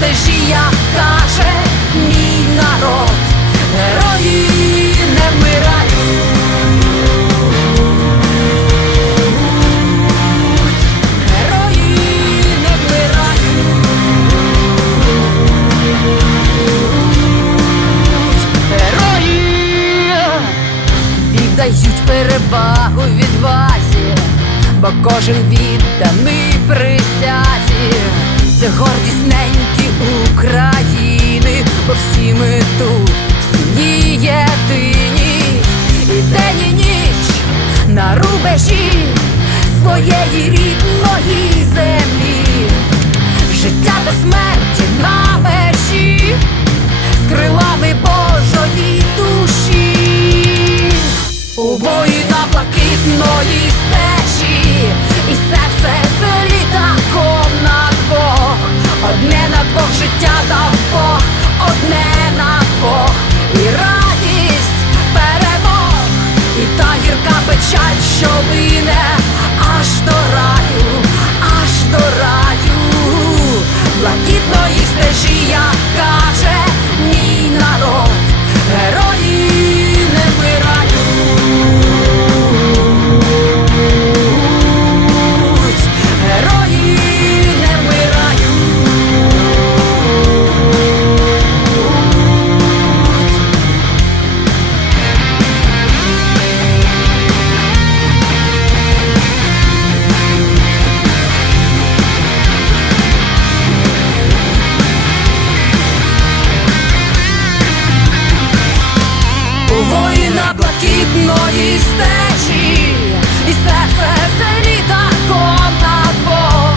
течія каже мій народ, герої не вмирають, герої не вмирають, герої віддають перевагу відвазі, бо кожен відданий присязі. межі своєї рідної землі, життя до смерті на межі, з крилами Божої душі, у воїна блакитної стежі, і серце з літаком на двох, одне на двох життя. половина. блакитної стежі, і серце це літаком на двох,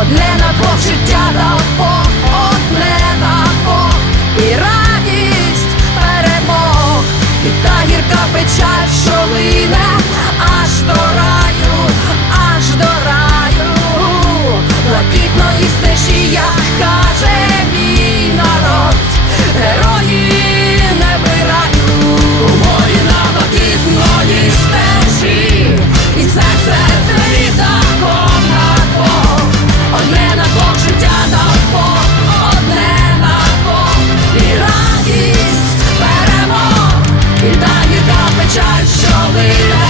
одне на двох життя на двох, одне на двох, і радість перемог, і та гірка печаль, що лине аж до. away.